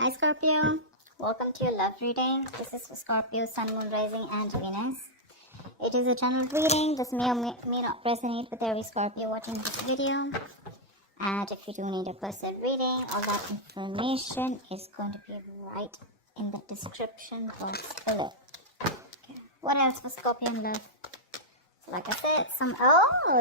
Hi Scorpio, welcome to your love reading. This is for Scorpio, Sun, Moon, Rising and Venus. It is a general reading. This may or may not resonate with every Scorpio watching this video. And if you do need a personal reading, all that information is going to be right in the description box below. Okay. What else for Scorpio in love? So like I said,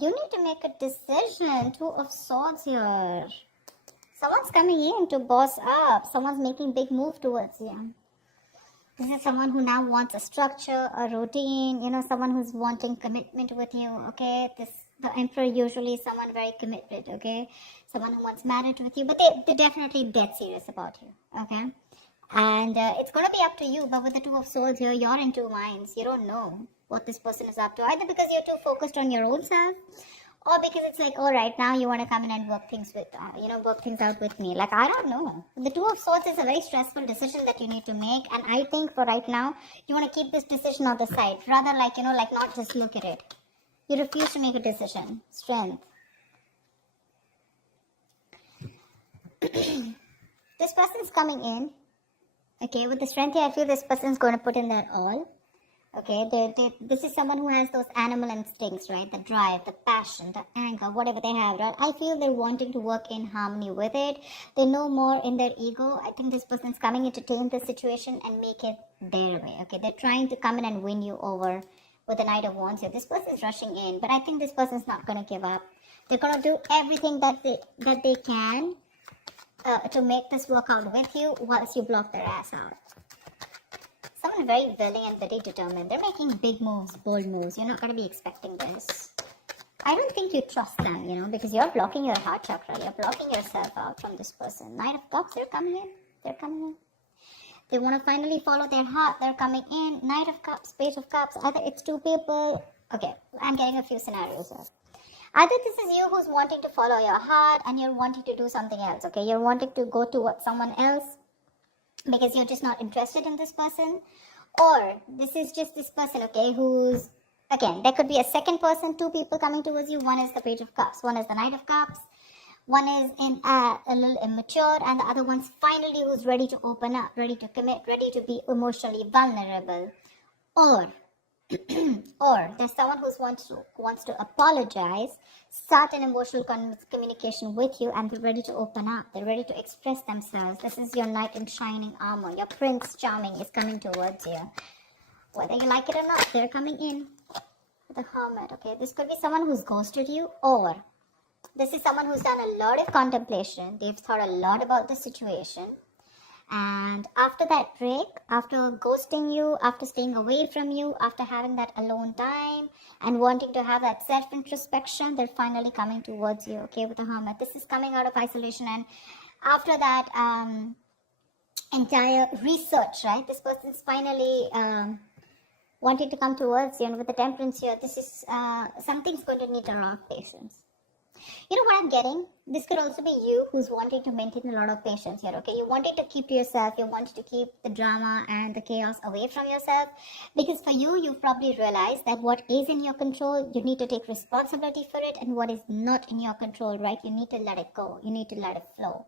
you need to make a decision. Two of Swords here. Someone's coming in to boss up. Someone's making big move towards you. This is someone who now wants a structure, a routine, someone who's wanting commitment with you, okay? The Emperor usually is someone very committed, okay? Someone who wants marriage with you, but they're definitely dead serious about you, okay? And it's going to be up to you, but with the Two of Swords here, you're in two minds. You don't know what this person is up to, either because you're too focused on your own self, or because it's like, all right, now you want to come in and work things out with me. Like, I don't know. The Two of Swords is a very stressful decision that you need to make. And I think for right now, you want to keep this decision on the side. Rather not just look at it. You refuse to make a decision. Strength. This person's coming in. Okay, with the strength here, I feel this person's going to put in their all. Okay, this is someone who has those animal instincts, right? The drive, the passion, the anger, whatever they have, right? I feel they're wanting to work in harmony with it. They know more in their ego. I think this person's coming in to tame the situation and make it their way, okay? They're trying to come in and win you over with the Knight of Wands here. This person's rushing in, but I think this person's not going to give up. They're going to do everything that they can to make this work out with you whilst you block their ass out. Someone very willing and very determined. They're making big moves, bold moves. You're not going to be expecting this. I don't think you trust them, because you're blocking your heart chakra. You're blocking yourself out from this person. Knight of Cups, they're coming in. They're coming in. They want to finally follow their heart. They're coming in. Knight of Cups, Page of Cups. Either it's two people. Okay, I'm getting a few scenarios here. Either this is you who's wanting to follow your heart and you're wanting to do something else. Okay, you're wanting to go towards someone else because you're just not interested in this person, or this is just this person, okay, who's, again, there could be a second person, two people coming towards you. One is the Page of Cups, one is the Knight of Cups, one is in a little immature, and the other one's finally who's ready to open up, ready to commit, ready to be emotionally vulnerable, or there's someone who wants to apologize, start an emotional communication with you, and they're ready to open up. They're ready to express themselves. This is your knight in shining armor. Your Prince Charming is coming towards you. Whether you like it or not, they're coming in. The Hermit, okay? This could be someone who's ghosted you, or this is someone who's done a lot of contemplation. They've thought a lot about the situation. And after that break, after ghosting you, after staying away from you, after having that alone time and wanting to have that self-introspection, they're finally coming towards you, okay, with the Hermit. This is coming out of isolation, and after that entire research, right, this person's finally wanting to come towards you. And with the Temperance here, this is something's going to need a lot of patience. You know what I'm getting? This could also be you who's wanting to maintain a lot of patience here, okay? You wanted to keep to yourself. You wanted to keep the drama and the chaos away from yourself. Because for you, you've probably realized that what is in your control, you need to take responsibility for it. And what is not in your control, right? You need to let it go. You need to let it flow.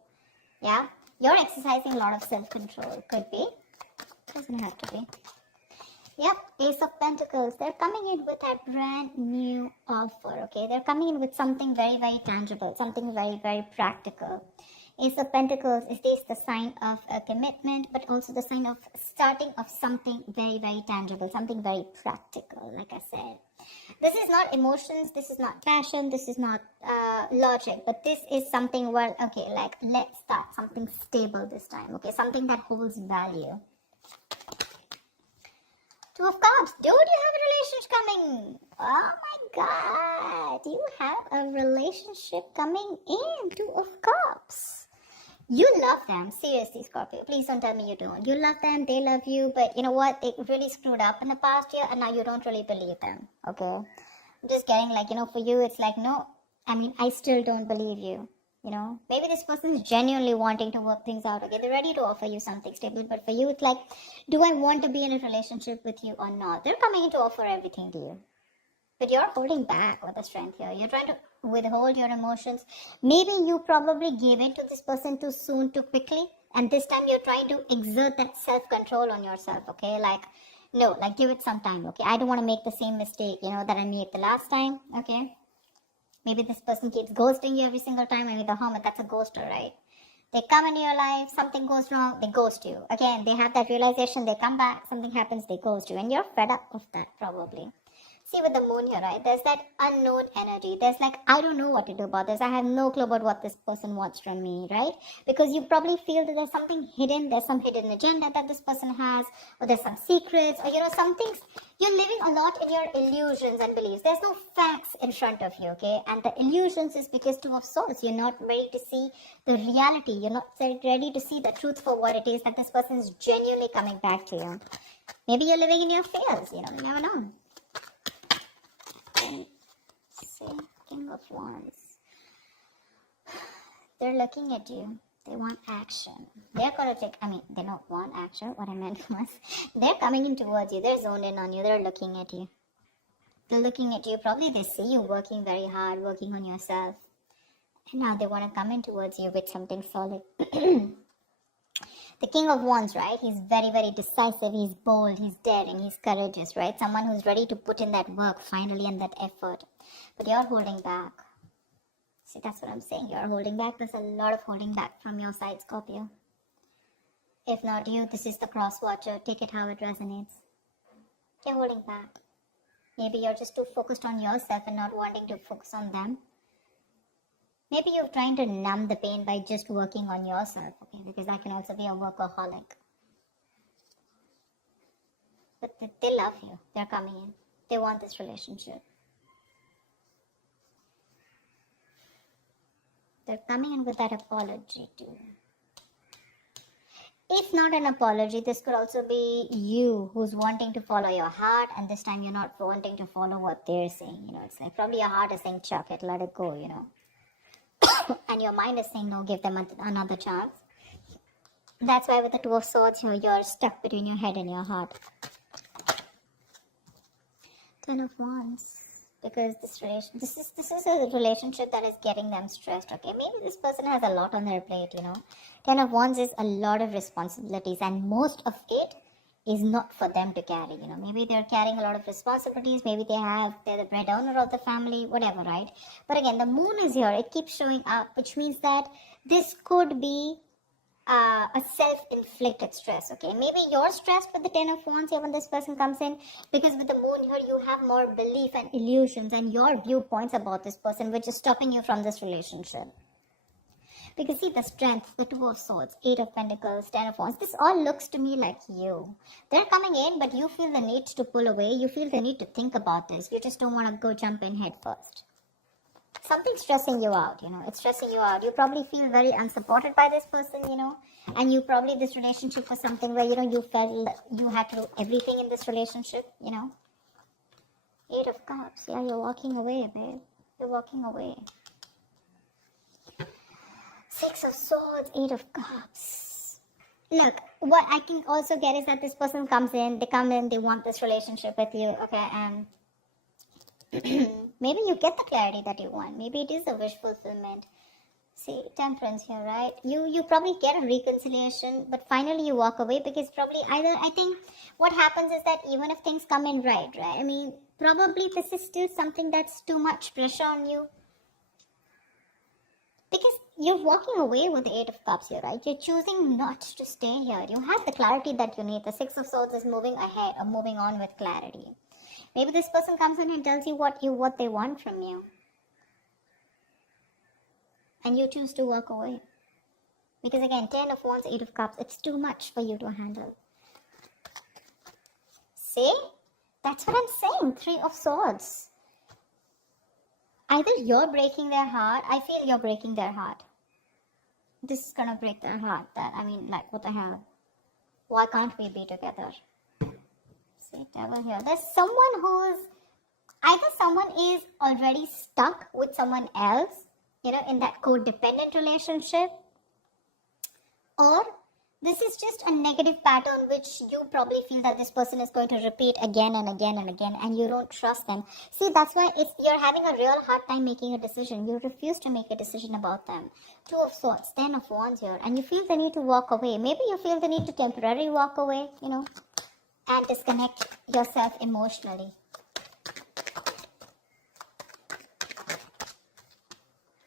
Yeah? You're exercising a lot of self-control. Could be. Doesn't have to be. Yep, Ace of Pentacles. They're coming in with that brand new offer, okay? They're coming in with something very, very tangible, something very, very practical. Ace of Pentacles is this the sign of a commitment, but also the sign of starting of something very, very tangible, something very practical, like I said. This is not emotions, this is not passion, this is not logic, but this is something where, okay, like, let's start something stable this time, okay? Something that holds value. Two of Cups. Dude, you have a relationship coming. Oh my God. You have a relationship coming in. Two of Cups. You love them. Seriously, Scorpio. Please don't tell me you don't. You love them. They love you. But you know what? They really screwed up in the past year, and now you don't really believe them. Okay? I'm just getting like, for you, it's like, no. I still don't believe you. Maybe this person is genuinely wanting to work things out. Okay, they're ready to offer you something stable, but for you, it's like, do I want to be in a relationship with you or not? They're coming in to offer everything to you, but you're holding back with the strength here. You're trying to withhold your emotions. Maybe you probably gave in to this person too soon, too quickly. And this time you're trying to exert that self-control on yourself, okay? Like, no, like give it some time, okay? I don't want to make the same mistake, that I made the last time, okay? Maybe this person keeps ghosting you every single time. I mean, the hermit, that's a ghoster, right? They come into your life, something goes wrong, they ghost you. Again, they have that realization, they come back, something happens, they ghost you. And you're fed up of that, probably. See, with the moon here, right? There's that unknown energy. There's like, I don't know what to do about this. I have no clue about what this person wants from me, right? Because you probably feel that there's something hidden. There's some hidden agenda that this person has, or there's some secrets, or some things. You're living a lot in your illusions and beliefs. There's no facts in front of you, okay? And the illusions is because Two of Swords. You're not ready to see the reality. You're not ready to see the truth for what it is, that this person is genuinely coming back to you. Maybe you're living in your fears, you never know. See, King of Wands. They're looking at you. They want action. They're going to take, they don't want action. What I meant was, they're coming in towards you. They're zoned in on you. They're looking at you. They're looking at you. Probably they see you working very hard, working on yourself. And now they want to come in towards you with something solid. The King of Wands, right? He's very, very decisive. He's bold. He's daring. He's courageous, right? Someone who's ready to put in that work finally and that effort. But you're holding back. See, that's what I'm saying. You're holding back. There's a lot of holding back from your side, Scorpio. If not you, this is the cross watcher. Take it how it resonates. You're holding back. Maybe you're just too focused on yourself and not wanting to focus on them. Maybe you're trying to numb the pain by just working on yourself, okay? Because that can also be a workaholic. But they love you. They're coming in. They want this relationship. They're coming in with that apology too. If not an apology, this could also be you who's wanting to follow your heart, and this time you're not wanting to follow what they're saying. It's like probably your heart is saying, chuck it, let it go, and your mind is saying, no, give them another chance. That's why with the Two of Swords here, you're stuck between your head and your heart. 10 of Wands. Because this is a relationship that is getting them stressed, okay? Maybe this person has a lot on their plate, 10 of Wands is a lot of responsibilities, and most of it is not for them to carry, Maybe they're carrying a lot of responsibilities. Maybe they're the breadwinner of the family, whatever, right? But again, the moon is here. It keeps showing up, which means that this could be a self-inflicted stress, okay? Maybe you're stressed with the 10 of Wands here when this person comes in, because with the moon here, you have more belief and illusions and your viewpoints about this person, which is stopping you from this relationship. Because see, the strength, the Two of Swords, 8 of Pentacles, 10 of Wands, this all looks to me like you. They're coming in, but you feel the need to pull away. You feel the need to think about this. You just don't want to go jump in head first. Something's stressing you out, It's stressing you out. You probably feel very unsupported by this person, And you probably, this relationship was something where, you felt you had to do everything in this relationship, 8 of Cups. Yeah, you're walking away, babe. You're walking away. 6 of Swords, 8 of Cups. Look, what I can also get is that this person comes in, they want this relationship with you, okay, and maybe you get the clarity that you want. Maybe it is a wish fulfillment. See, Temperance here, right? You probably get a reconciliation, but finally you walk away, because probably I think what happens is that even if things come in right? Probably this is still something that's too much pressure on you. Because you're walking away with the 8 of Cups here, right? You're choosing not to stay here. You have the clarity that you need. The 6 of Swords is moving ahead or moving on with clarity. Maybe this person comes in and tells you what they want from you. And you choose to walk away. Because again, 10 of Wands, 8 of Cups, it's too much for you to handle. See? That's what I'm saying. 3 of Swords. Either you're breaking their heart. I feel you're breaking their heart. This is gonna break their heart. What the hell? Why can't we be together? See, Devil here. There's someone someone is already stuck with someone else, in that codependent relationship. Or This is just a negative pattern which you probably feel that this person is going to repeat again and again and again, and you don't trust them. See, that's why you're having a real hard time making a decision. You refuse to make a decision about them. Two of Swords, Ten of Wands here, and you feel the need to walk away. Maybe you feel the need to temporarily walk away, and disconnect yourself emotionally.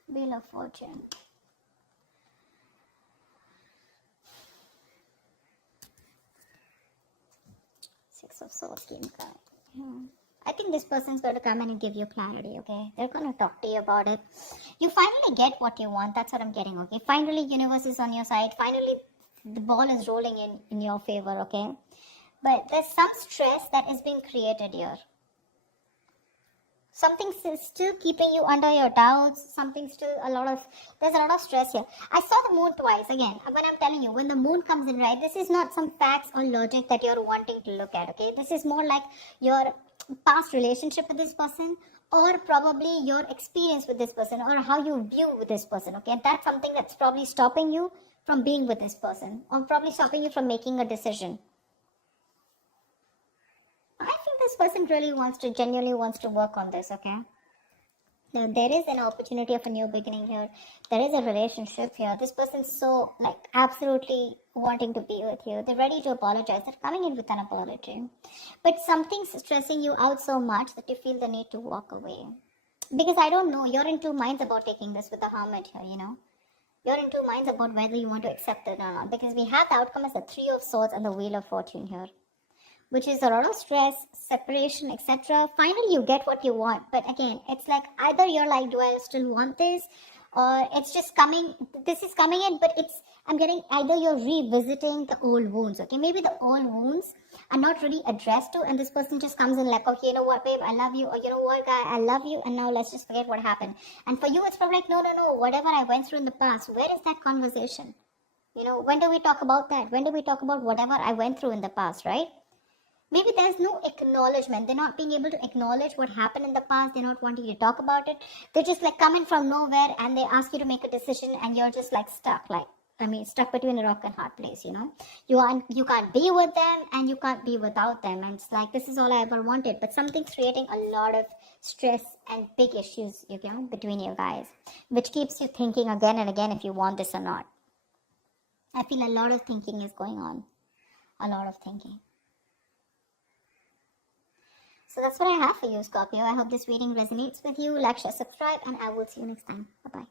Wheel of Fortune. Six of Swords came card. I think this person's going to come in and give you clarity, okay? They're going to talk to you about it. You finally get what you want. That's what I'm getting, okay? Finally, universe is on your side. Finally, the ball is rolling in your favor, okay? But there's some stress that is being created here. Something's still keeping you under your doubts. There's a lot of stress here. I saw the moon twice. Again, when I'm telling you, when the moon comes in, right, this is not some facts or logic that you're wanting to look at, okay? This is more like your past relationship with this person, or probably your experience with this person, or how you view with this person, okay? That's something that's probably stopping you from being with this person, or probably stopping you from making a decision. I think this person genuinely wants to work on this, okay? Now, there is an opportunity of a new beginning here. There is a relationship here. This person's so, absolutely wanting to be with you. They're ready to apologize. They're coming in with an apology. But something's stressing you out so much that you feel the need to walk away. Because I don't know, you're in two minds about taking this with the Hermit here, You're in two minds about whether you want to accept it or not. Because we have the outcome as the Three of Swords and the Wheel of Fortune here, which is a lot of stress, separation, etc. Finally, you get what you want. But again, it's like either you're like, do I still want this? Or it's just coming, this is coming in, but I'm getting either you're revisiting the old wounds, okay? Maybe the old wounds are not really addressed to, and this person just comes in like, okay, you know what, babe, I love you. Or you know what, guy, I love you. And now let's just forget what happened. And for you, it's probably like, no, whatever I went through in the past, where is that conversation? When do we talk about that? When do we talk about whatever I went through in the past, right? Maybe there's no acknowledgement. They're not being able to acknowledge what happened in the past. They're not wanting to talk about it. They're just coming from nowhere, and they ask you to make a decision, and you're just stuck. Stuck between a rock and hard place, You can't be with them, and you can't be without them. And it's like, this is all I ever wanted. But something's creating a lot of stress and big issues, between you guys, which keeps you thinking again and again if you want this or not. I feel a lot of thinking is going on. A lot of thinking. So that's what I have for you, Scorpio. I hope this reading resonates with you. Like, share, subscribe, and I will see you next time. Bye-bye.